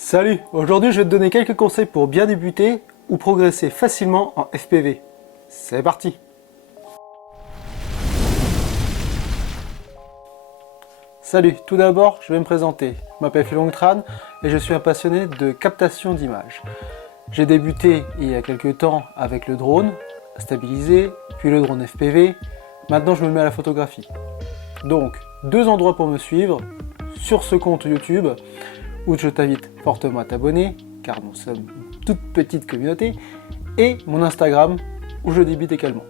Salut, aujourd'hui je vais te donner quelques conseils pour bien débuter ou progresser facilement en FPV. C'est parti! Salut, tout d'abord je vais me présenter. Je m'appelle Phil Longtran et je suis un passionné de captation d'images. J'ai débuté il y a quelques temps avec le drone stabilisé, puis le drone FPV. Maintenant je me mets à la photographie. Donc, deux endroits pour me suivre sur ce compte YouTube où je t'invite fortement à t'abonner car nous sommes une toute petite communauté, et mon Instagram où je débute également.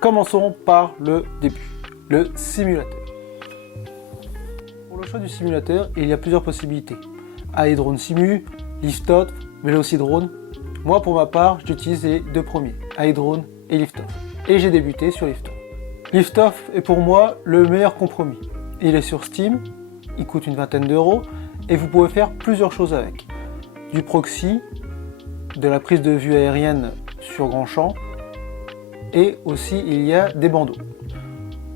Commençons par le début, le simulateur. Pour le choix du simulateur, il y a plusieurs possibilités. iDrone Simu, Liftoff, Velocidrone. Moi pour ma part, j'utilise les deux premiers, iDrone et Liftoff. Et j'ai débuté sur Liftoff. Liftoff est pour moi le meilleur compromis. Il est sur Steam, il coûte une vingtaine d'euros et vous pouvez faire plusieurs choses avec. Du proxy, de la prise de vue aérienne sur grand champ et aussi il y a des bandeaux.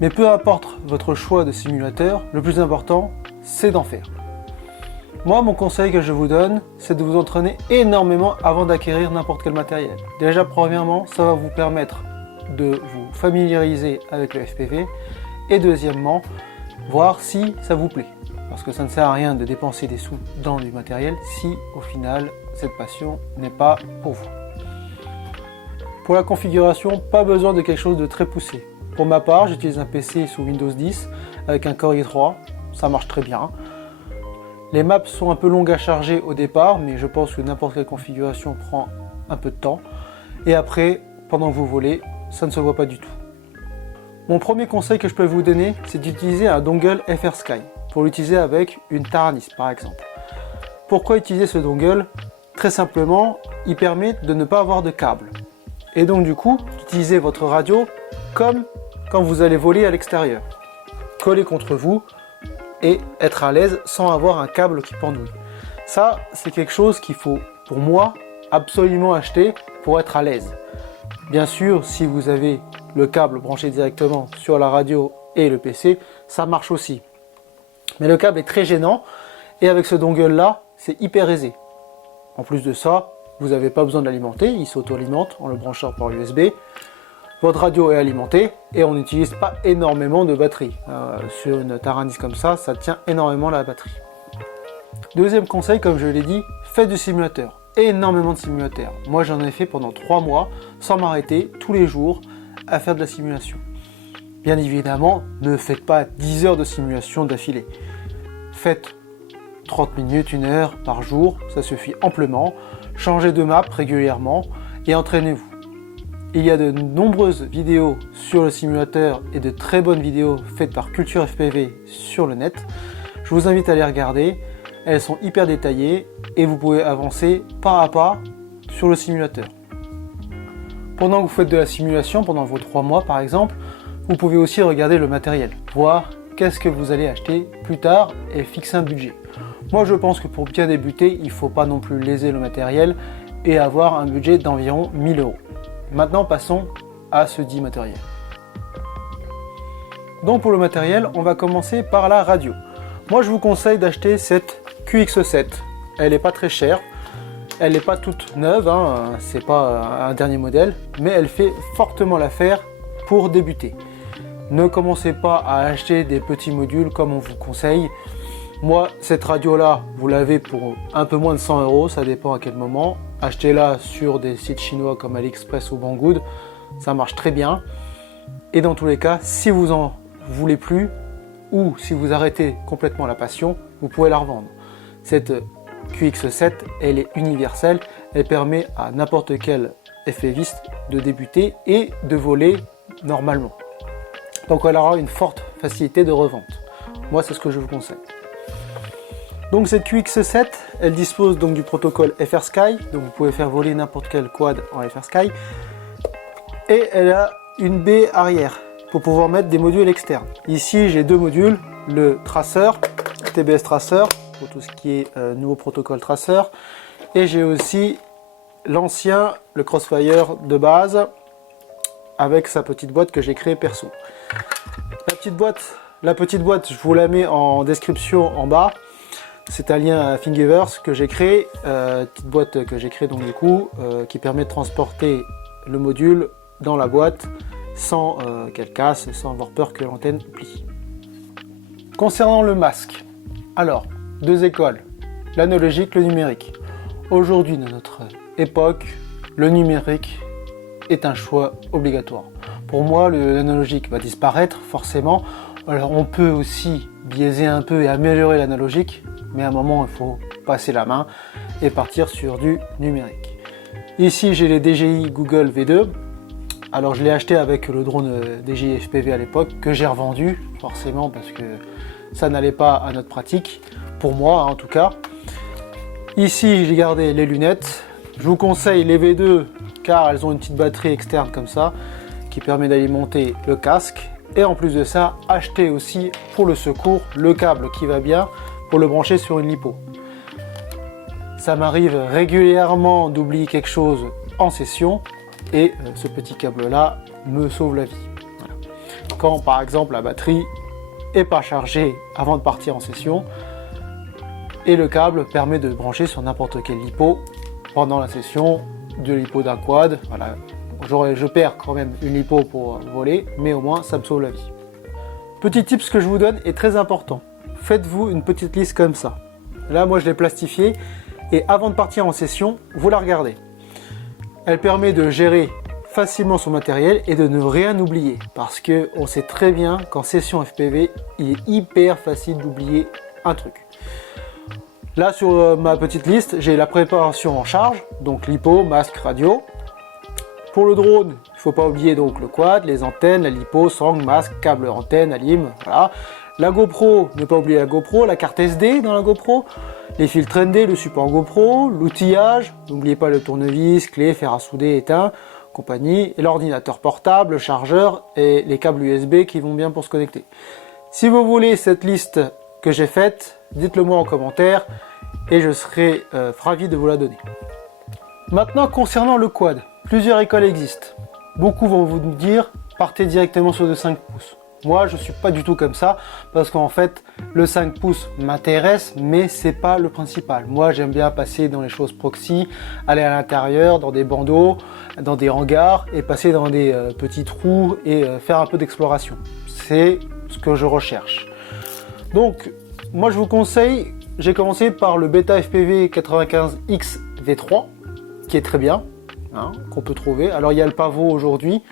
Mais peu importe votre choix de simulateur, le plus important c'est d'en faire. Moi mon conseil que je vous donne c'est de vous entraîner énormément avant d'acquérir n'importe quel matériel. Déjà premièrement ça va vous permettre de vous familiariser avec le FPV et deuxièmement voir si ça vous plaît. Parce que ça ne sert à rien de dépenser des sous dans du matériel si au final cette passion n'est pas pour vous. Pour la configuration, pas besoin de quelque chose de très poussé. Pour ma part, j'utilise un PC sous Windows 10 avec un Core i3, ça marche très bien. Les maps sont un peu longues à charger au départ, mais je pense que n'importe quelle configuration prend un peu de temps. Et après, pendant que vous volez, ça ne se voit pas du tout. Mon premier conseil que je peux vous donner, c'est d'utiliser un dongle FrSky, pour l'utiliser avec une Taranis par exemple. Pourquoi utiliser ce dongle? Très simplement, il permet de ne pas avoir de câble. Et donc du coup, d'utiliser votre radio comme quand vous allez voler à l'extérieur. Coller contre vous et être à l'aise sans avoir un câble qui pendouille. Ça, c'est quelque chose qu'il faut, pour moi, absolument acheter pour être à l'aise. Bien sûr, si vous avez le câble branché directement sur la radio et le PC, ça marche aussi. Mais le câble est très gênant et avec ce dongle là, c'est hyper aisé. En plus de ça, vous n'avez pas besoin de l'alimenter, il s'auto-alimente en le branchant par USB. Votre radio est alimentée et on n'utilise pas énormément de batterie. Sur une Taranis comme ça tient énormément la batterie. Deuxième conseil, comme je l'ai dit, faites du simulateur. Énormément de simulateurs. Moi j'en ai fait pendant 3 mois sans m'arrêter tous les jours à faire de la simulation. Bien évidemment, ne faites pas 10 heures de simulation d'affilée. Faites 30 minutes, 1 heure par jour, ça suffit amplement. Changez de map régulièrement et entraînez-vous. Il y a de nombreuses vidéos sur le simulateur et de très bonnes vidéos faites par Culture FPV sur le net. Je vous invite à les regarder, elles sont hyper détaillées et vous pouvez avancer pas à pas sur le simulateur. Pendant que vous faites de la simulation, pendant vos 3 mois par exemple, vous pouvez aussi regarder le matériel, voir qu'est-ce que vous allez acheter plus tard et fixer un budget. Moi je pense que pour bien débuter, il ne faut pas non plus léser le matériel et avoir un budget d'environ 1000 euros. Maintenant passons à ce dit matériel. Donc pour le matériel, on va commencer par la radio. Moi je vous conseille d'acheter cette QX7. Elle n'est pas très chère, elle n'est pas toute neuve, c'est pas un dernier modèle, mais elle fait fortement l'affaire pour débuter. Ne commencez pas à acheter des petits modules comme on vous conseille. Moi, cette radio-là, vous l'avez pour un peu moins de 100 euros, ça dépend à quel moment. Achetez-la sur des sites chinois comme AliExpress ou Banggood, ça marche très bien. Et dans tous les cas, si vous en voulez plus, ou si vous arrêtez complètement la passion, vous pouvez la revendre. Cette QX7, elle est universelle, elle permet à n'importe quel FPViste de débuter et de voler normalement. Donc elle aura une forte facilité de revente. Moi c'est ce que je vous conseille. Donc cette QX7, elle dispose donc du protocole FrSky, donc vous pouvez faire voler n'importe quel quad en FrSky. Et elle a une baie arrière pour pouvoir mettre des modules externes. Ici j'ai deux modules, le traceur, TBS Tracer, pour tout ce qui est nouveau protocole Tracer. Et j'ai aussi l'ancien, le Crossfire de base, avec sa petite boîte que j'ai créée perso. La petite boîte, je vous la mets en description en bas. C'est un lien à Thingiverse que j'ai créé, petite boîte que j'ai créée donc du coup, qui permet de transporter le module dans la boîte sans qu'elle casse, sans avoir peur que l'antenne plie. Concernant le masque, alors, deux écoles, l'analogique, le numérique. Aujourd'hui, dans notre époque, le numérique est un choix obligatoire. Pour moi, l'analogique va disparaître, forcément. Alors, on peut aussi biaiser un peu et améliorer l'analogique, mais à un moment, il faut passer la main et partir sur du numérique. Ici, j'ai les DJI Google V2. Alors, je l'ai acheté avec le drone DJI FPV à l'époque, que j'ai revendu, forcément, parce que ça n'allait pas à notre pratique, pour moi en tout cas. Ici, j'ai gardé les lunettes. Je vous conseille les V2, car elles ont une petite batterie externe comme ça, qui permet d'alimenter le casque. Et en plus de ça, acheter aussi pour le secours le câble qui va bien pour le brancher sur une lipo. Ça m'arrive régulièrement d'oublier quelque chose en session et ce petit câble là me sauve la vie. Voilà. Quand par exemple la batterie est pas chargée avant de partir en session et le câble permet de brancher sur n'importe quelle lipo pendant la session, de lipo d'un quad. Voilà. Je perds quand même une lipo pour voler, mais au moins ça me sauve la vie. Petit tips que je vous donne est très important. Faites-vous une petite liste comme ça. Là, moi je l'ai plastifiée et avant de partir en session, vous la regardez. Elle permet de gérer facilement son matériel et de ne rien oublier. Parce que on sait très bien qu'en session FPV, il est hyper facile d'oublier un truc. Là, sur ma petite liste, j'ai la préparation en charge, donc lipo, masque, radio. Pour le drone, il ne faut pas oublier donc le quad, les antennes, la lipo, sang, masque, câble, antenne, alim, voilà. La GoPro, ne pas oublier la GoPro, la carte SD dans la GoPro, les filtres ND, le support GoPro, l'outillage, n'oubliez pas le tournevis, clé, fer à souder, éteint, compagnie, et l'ordinateur portable, le chargeur et les câbles USB qui vont bien pour se connecter. Si vous voulez cette liste que j'ai faite, dites-le moi en commentaire et je serai ravi de vous la donner. Maintenant, concernant le quad, plusieurs écoles existent. Beaucoup vont vous dire, partez directement sur le 5 pouces. Moi, je suis pas du tout comme ça, parce qu'en fait, le 5 pouces m'intéresse, mais c'est pas le principal. Moi, j'aime bien passer dans les choses proxy, aller à l'intérieur, dans des bandeaux, dans des hangars, et passer dans des petits trous et faire un peu d'exploration. C'est ce que je recherche. Donc, moi, je vous conseille, j'ai commencé par le Beta FPV 95X V3, qui est très bien, hein, qu'on peut trouver. Alors, il y a le pavot aujourd'hui,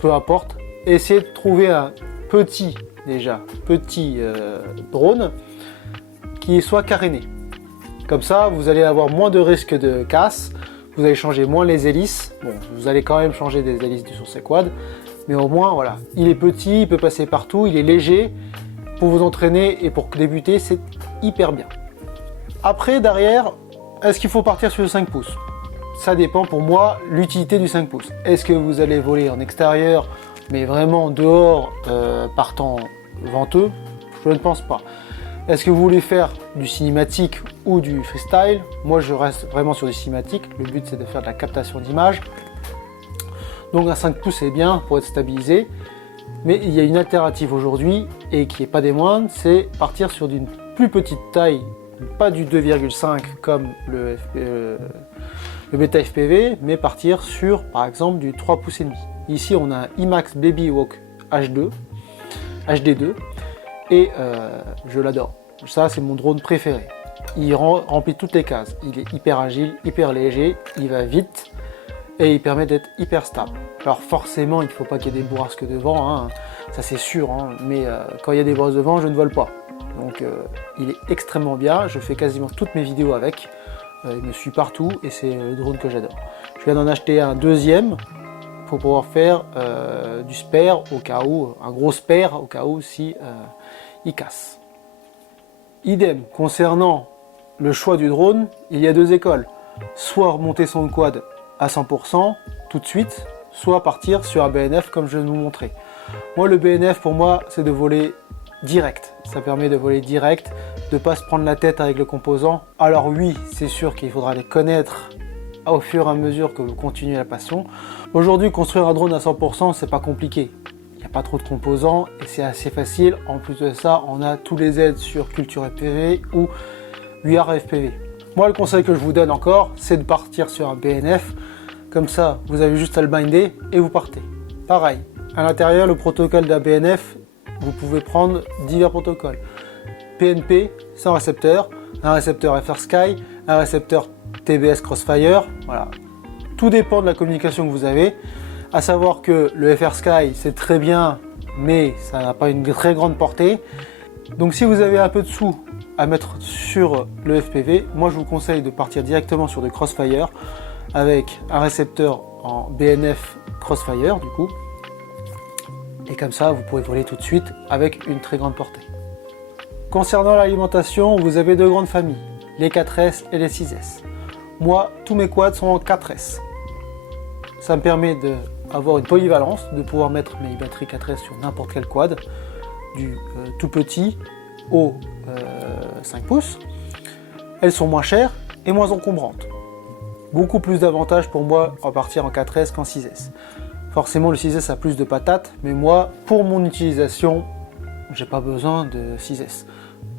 peu importe. Essayez de trouver un petit drone qui soit caréné. Comme ça, vous allez avoir moins de risques de casse, vous allez changer moins les hélices. Bon, vous allez quand même changer des hélices sur ces quads, mais au moins, voilà, il est petit, il peut passer partout, il est léger. Pour vous entraîner et pour débuter, c'est hyper bien. Après, derrière, est-ce qu'il faut partir sur le 5 pouces? Ça dépend pour moi, l'utilité du 5 pouces. Est-ce que vous allez voler en extérieur, mais vraiment dehors, par temps venteux? Je ne pense pas. Est-ce que vous voulez faire du cinématique ou du freestyle? Moi, je reste vraiment sur du cinématique. Le but, c'est de faire de la captation d'image. Donc, un 5 pouces, c'est bien pour être stabilisé. Mais il y a une alternative aujourd'hui, et qui n'est pas des moindres, c'est partir sur d'une plus petite taille, pas du 2,5 comme le Beta FPV, mais partir sur, par exemple, du 3 pouces et demi. Ici, on a un IMAX Baby Walk HD2, et je l'adore. Ça, c'est mon drone préféré. Il remplit toutes les cases. Il est hyper agile, hyper léger, il va vite, et il permet d'être hyper stable. Alors forcément, il ne faut pas qu'il y ait des bourrasques devant, hein, ça c'est sûr, hein, mais quand il y a des bourrasques devant, je ne vole pas. Donc il est extrêmement bien, je fais quasiment toutes mes vidéos avec, il me suit partout et c'est le drone que j'adore. Je viens d'en acheter un deuxième pour pouvoir faire du spare au cas où, un gros spare au cas où si il casse. Idem, concernant le choix du drone, il y a deux écoles. Soit remonter son quad à 100% tout de suite, soit partir sur un BNF comme je vais vous montrer. Moi, le BNF pour moi, c'est de voler direct. Ça permet de voler direct, de ne pas se prendre la tête avec le composant. Alors oui, c'est sûr qu'il faudra les connaître au fur et à mesure que vous continuez la passion. Aujourd'hui, construire un drone à 100%, c'est pas compliqué. Il y a a pas trop de composants et c'est assez facile. En plus de ça, on a tous les aides sur Culture FPV ou UR FPV. Moi, le conseil que je vous donne encore, c'est de partir sur un BNF. Comme ça, vous avez juste à le binder et vous partez. Pareil, à l'intérieur, le protocole d'un BNF, vous pouvez prendre divers protocoles. PNP, sans récepteur, un récepteur FrSky, un récepteur TBS Crossfire, voilà. Tout dépend de la communication que vous avez. À savoir que le FrSky, c'est très bien, mais ça n'a pas une très grande portée. Donc si vous avez un peu de sous à mettre sur le FPV, moi je vous conseille de partir directement sur des Crossfire avec un récepteur en BNF Crossfire du coup. Et comme ça, vous pourrez voler tout de suite avec une très grande portée. Concernant l'alimentation, vous avez deux grandes familles, les 4S et les 6S. Moi, tous mes quads sont en 4S. Ça me permet d'avoir une polyvalence, de pouvoir mettre mes batteries 4S sur n'importe quel quad, du tout petit au 5 pouces. Elles sont moins chères et moins encombrantes. Beaucoup plus d'avantages pour moi à partir en 4S qu'en 6S. Forcément, le 6S a plus de patates, mais moi, pour mon utilisation, j'ai pas besoin de 6S.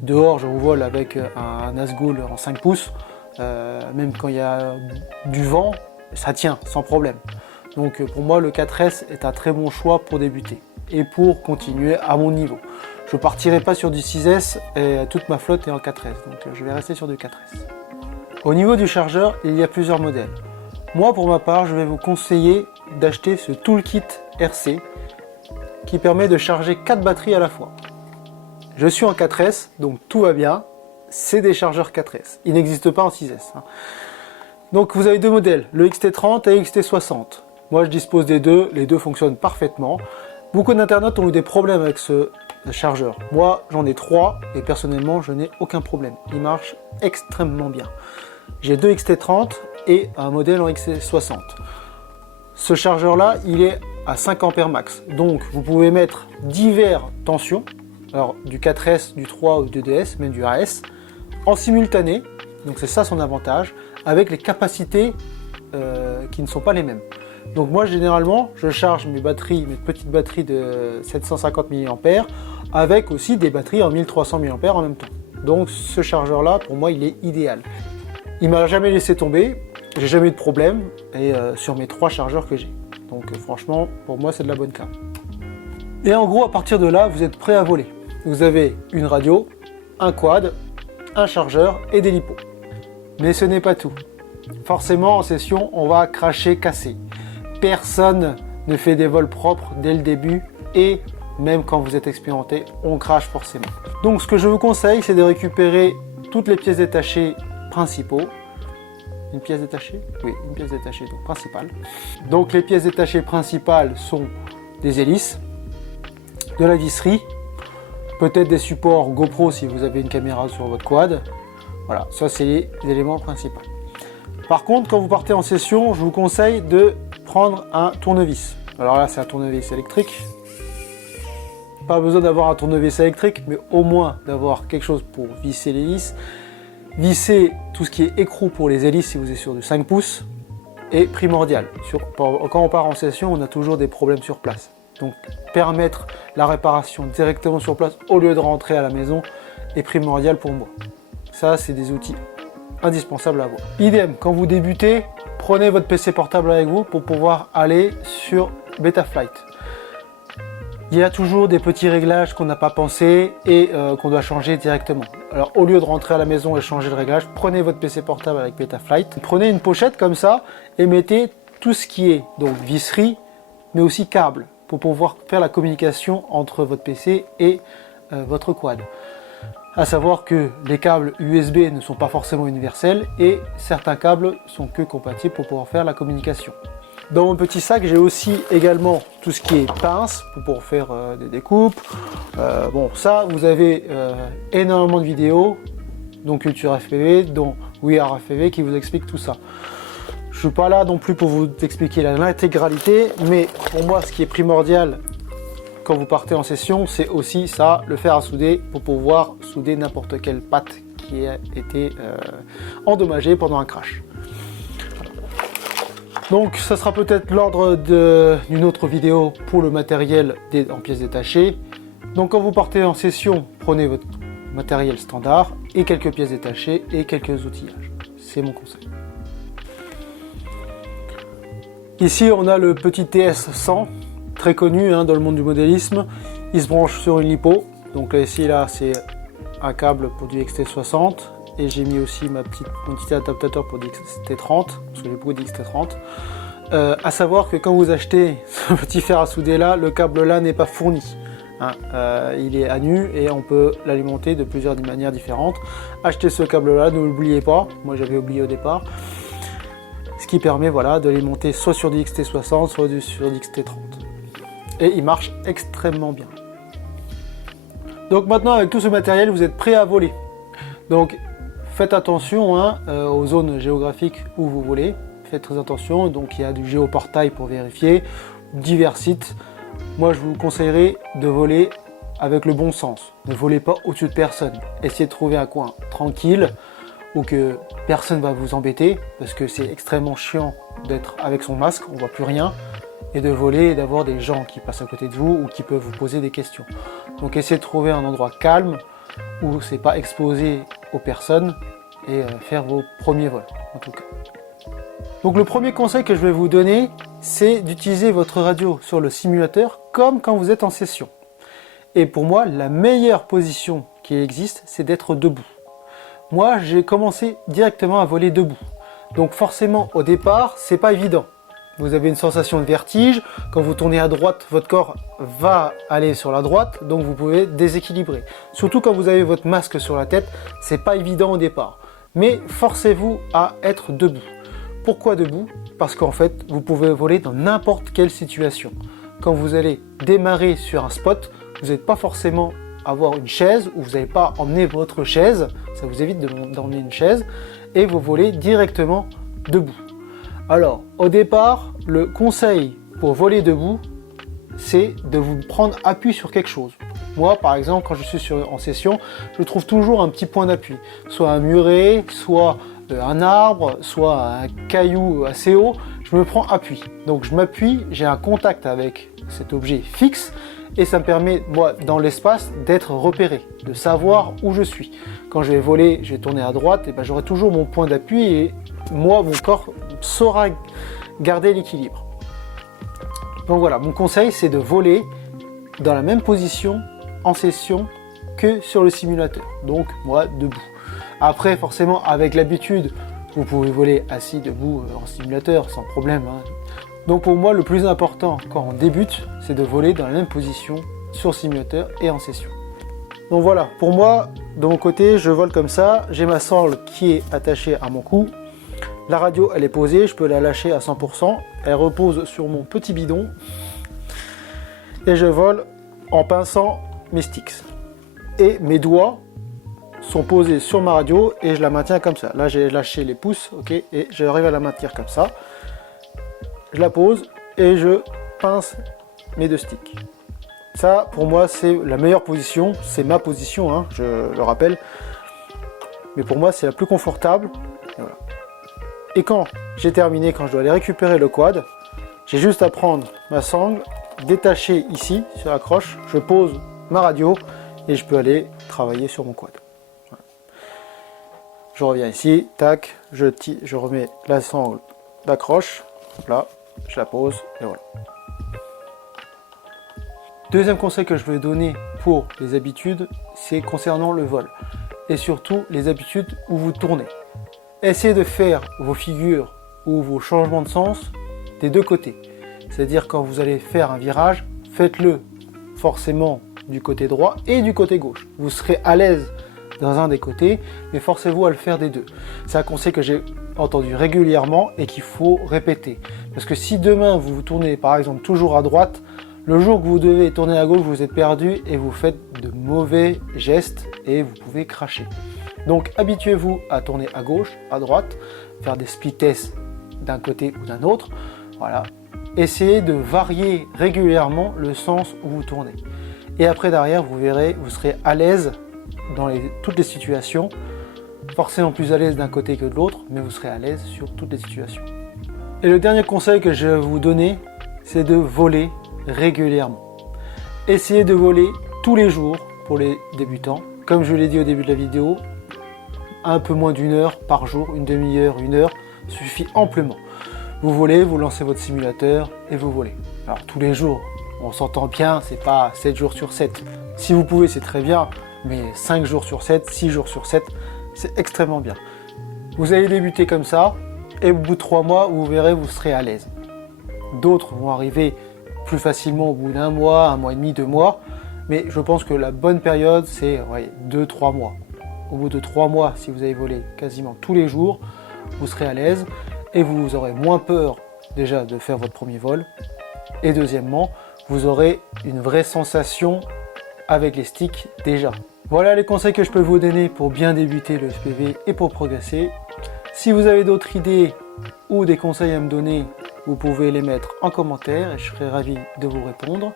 Dehors, je vole avec un Nazgul en 5 pouces, même quand il y a du vent, ça tient sans problème. Donc pour moi, le 4S est un très bon choix pour débuter et pour continuer à mon niveau. Je partirai pas sur du 6S et toute ma flotte est en 4S, donc je vais rester sur du 4S. Au niveau du chargeur, il y a plusieurs modèles. Moi, pour ma part, je vais vous conseiller d'acheter ce toolkit RC qui permet de charger 4 batteries à la fois. Je suis en 4S, donc tout va bien. C'est des chargeurs 4S. Il n'existe pas en 6S. Donc vous avez deux modèles, le XT30 et le XT60. Moi, je dispose des deux. Les deux fonctionnent parfaitement. Beaucoup d'internautes ont eu des problèmes avec ce chargeur. Moi, j'en ai 3 et personnellement, je n'ai aucun problème. Il marche extrêmement bien. J'ai deux XT30 et un modèle en XT60. Ce chargeur-là, il est à 5 ampères max. Donc, vous pouvez mettre diverses tensions, alors du 4S, du 3 ou du 2DS, même du AS, en simultané. Donc, c'est ça son avantage, avec les capacités qui ne sont pas les mêmes. Donc, moi, généralement, je charge mes petites batteries de 750 mAh, avec aussi des batteries en 1300 mAh en même temps. Donc, ce chargeur-là, pour moi, il est idéal. Il m'a jamais laissé tomber. J'ai jamais eu de problème et sur mes 3 chargeurs que j'ai. Donc franchement, pour moi, c'est de la bonne cam. Et en gros, à partir de là, vous êtes prêt à voler. Vous avez une radio, un quad, un chargeur et des lipos. Mais ce n'est pas tout. Forcément, en session, on va cracher, casser. Personne ne fait des vols propres dès le début et même quand vous êtes expérimenté, on crache forcément. Donc ce que je vous conseille, c'est de récupérer toutes les pièces détachées principaux. Une pièce détachée? Oui, une pièce détachée, donc principale. Donc les pièces détachées principales sont des hélices, de la visserie, peut-être des supports GoPro si vous avez une caméra sur votre quad. Voilà, ça c'est les éléments principaux. Par contre, quand vous partez en session, je vous conseille de prendre un tournevis. Alors là, c'est un tournevis électrique. Pas besoin d'avoir un tournevis électrique, mais au moins d'avoir quelque chose pour visser l'hélice. Visser tout ce qui est écrou pour les hélices si vous êtes sur du 5 pouces est primordial. Quand on part en session, on a toujours des problèmes sur place. Donc permettre la réparation directement sur place au lieu de rentrer à la maison est primordial pour moi. Ça, c'est des outils indispensables à avoir. Idem, quand vous débutez, prenez votre PC portable avec vous pour pouvoir aller sur Betaflight. Il y a toujours des petits réglages qu'on n'a pas pensé et qu'on doit changer directement. Alors au lieu de rentrer à la maison et changer le réglage, prenez votre PC portable avec Betaflight. Prenez une pochette comme ça et mettez tout ce qui est donc visserie, mais aussi câble, pour pouvoir faire la communication entre votre PC et votre quad. À savoir que les câbles USB ne sont pas forcément universels et certains câbles sont que compatibles pour pouvoir faire la communication. Dans mon petit sac, j'ai aussi également tout ce qui est pince pour pouvoir faire des découpes. Bon, ça, vous avez énormément de vidéos, dont Culture FPV, dont UR FPV, qui vous expliquent tout ça. Je suis pas là non plus pour vous expliquer l'intégralité, mais pour moi, ce qui est primordial quand vous partez en session, c'est aussi ça, le fer à souder pour pouvoir souder n'importe quelle patte qui a été endommagée pendant un crash. Donc ça sera peut-être l'ordre d'une autre vidéo pour le matériel en pièces détachées. Donc quand vous partez en session, prenez votre matériel standard et quelques pièces détachées et quelques outillages. C'est mon conseil. Ici on a le petit TS100, très connu dans le monde du modélisme. Il se branche sur une lipo. Donc là, ici là c'est un câble pour du XT60 et j'ai mis aussi mon petit adaptateur pour du XT30 parce que j'ai beaucoup d'XT30. À savoir que quand vous achetez ce petit fer à souder là, le câble là n'est pas fourni. Il est à nu et on peut l'alimenter de plusieurs manières différentes. Achetez ce câble là, ne l'oubliez pas, moi j'avais oublié au départ. Ce qui permet voilà, de l'alimenter soit sur du XT60 soit sur du XT30. Et il marche extrêmement bien. Donc maintenant avec tout ce matériel vous êtes prêt à voler. Donc faites attention aux zones géographiques où vous volez. Faites très attention, donc il y a du géoportail pour vérifier, divers sites. Moi je vous conseillerais de voler avec le bon sens. Ne volez pas au-dessus de personne. Essayez de trouver un coin tranquille où que personne ne va vous embêter parce que c'est extrêmement chiant d'être avec son masque, on ne voit plus rien, et de voler et d'avoir des gens qui passent à côté de vous ou qui peuvent vous poser des questions. Donc essayez de trouver un endroit calme où c'est pas exposé aux personnes et faire vos premiers vols en tout cas. Donc le premier conseil que je vais vous donner, c'est d'utiliser votre radio sur le simulateur comme quand vous êtes en session. Et pour moi, la meilleure position qui existe, c'est d'être debout. Moi, j'ai commencé directement à voler debout. Donc forcément, au départ, c'est pas évident. Vous avez une sensation de vertige. Quand vous tournez à droite, votre corps va aller sur la droite, donc vous pouvez déséquilibrer. Surtout quand vous avez votre masque sur la tête, c'est pas évident au départ. Mais forcez-vous à être debout. Pourquoi debout? Parce qu'en fait, vous pouvez voler dans n'importe quelle situation. Quand vous allez démarrer sur un spot, vous n'êtes pas forcément avoir une chaise ou vous n'allez pas emmener votre chaise, ça vous évite d'emmener une chaise et vous volez directement debout. Alors au départ, le conseil pour voler debout, c'est de vous prendre appui sur quelque chose. Moi par exemple, quand je suis en session, je trouve toujours un petit point d'appui, soit un muret, soit un arbre, soit un caillou assez haut, je me prends appui. Donc je m'appuie, j'ai un contact avec cet objet fixe et ça me permet, moi, dans l'espace, d'être repéré, de savoir où je suis. Quand je vais voler, je vais tourner à droite, et ben, j'aurai toujours mon point d'appui et moi, mon corps saura garder l'équilibre. Donc voilà, mon conseil, c'est de voler dans la même position en session que sur le simulateur. Donc moi, debout. Après, forcément, avec l'habitude, vous pouvez voler assis, debout, en simulateur, sans problème. Donc pour moi, le plus important quand on débute, c'est de voler dans la même position sur simulateur et en session. Donc voilà, pour moi, de mon côté, je vole comme ça. J'ai ma sangle qui est attachée à mon cou. La radio, elle est posée, je peux la lâcher à 100%. Elle repose sur mon petit bidon. Et je vole en pinçant mes sticks. Et mes doigts sont posés sur ma radio et je la maintiens comme ça. Là, j'ai lâché les pouces, ok, et j'arrive à la maintenir comme ça. Je la pose et je pince mes deux sticks. Ça, pour moi, c'est la meilleure position. C'est ma position, je le rappelle. Mais pour moi, c'est la plus confortable. Et voilà. Et quand j'ai terminé, quand je dois aller récupérer le quad, j'ai juste à prendre ma sangle, détacher ici, sur la croche, je pose ma radio et je peux aller travailler sur mon quad. Voilà. Je reviens ici, tac, je remets la sangle d'accroche, là. Je la pose et voilà. Deuxième conseil que je veux donner pour les habitudes, c'est concernant le vol. Et surtout les habitudes où vous tournez. Essayez de faire vos figures ou vos changements de sens des deux côtés. C'est-à-dire quand vous allez faire un virage, faites-le forcément du côté droit et du côté gauche. Vous serez à l'aise dans un des côtés, mais forcez-vous à le faire des deux. C'est un conseil que j'ai entendu régulièrement et qu'il faut répéter. Parce que si demain vous tournez par exemple toujours à droite, le jour que vous devez tourner à gauche, vous êtes perdu et vous faites de mauvais gestes et vous pouvez cracher. Donc habituez-vous à tourner à gauche, à droite, faire des split tests d'un côté ou d'un autre. Voilà. Essayez de varier régulièrement le sens où vous tournez. Et après derrière, vous verrez, vous serez à l'aise dans toutes les situations, forcément plus à l'aise d'un côté que de l'autre, mais vous serez à l'aise sur toutes les situations. Et le dernier conseil que je vais vous donner, c'est de voler régulièrement. Essayez de voler tous les jours pour les débutants. Comme je l'ai dit au début de la vidéo, un peu moins d'une heure par jour, une demi-heure, une heure, suffit amplement. Vous volez, vous lancez votre simulateur et vous volez. Alors tous les jours, on s'entend bien, c'est pas 7 jours sur 7. Si vous pouvez, c'est très bien, mais 5 jours sur 7, 6 jours sur 7, c'est extrêmement bien. Vous allez débuter comme ça, et au bout de 3 mois, vous verrez, vous serez à l'aise. D'autres vont arriver plus facilement au bout d'un mois, un mois et demi, 2 mois, mais je pense que la bonne période, c'est 2-3 mois. Au bout de 3 mois, si vous avez volé quasiment tous les jours, vous serez à l'aise et vous aurez moins peur déjà de faire votre premier vol. Et deuxièmement, vous aurez une vraie sensation avec les sticks déjà. Voilà les conseils que je peux vous donner pour bien débuter le FPV et pour progresser. Si vous avez d'autres idées ou des conseils à me donner, vous pouvez les mettre en commentaire et je serai ravi de vous répondre.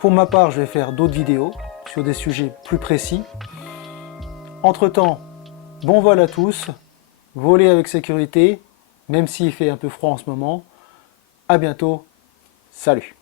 Pour ma part, je vais faire d'autres vidéos sur des sujets plus précis. Entre temps, bon vol à tous, volez avec sécurité, même s'il fait un peu froid en ce moment. À bientôt, salut!